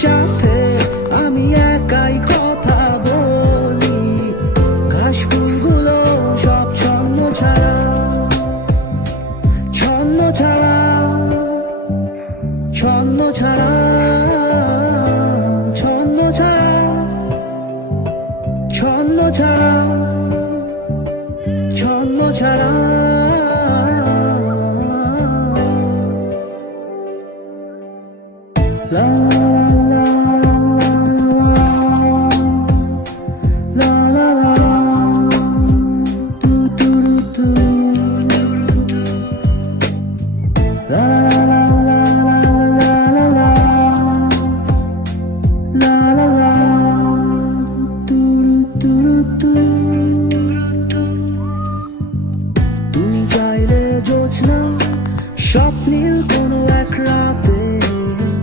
সাথে আমি একাই কথা বলি, ঘাস ফুলগুলো সব ছন্ন ছাড়া, ছন্ন ছাড়া, ছন্ন ছাড়া, ছন্ন ছাড়া, ছন্ন ছাড়া, ছন্ন ছাড়া। La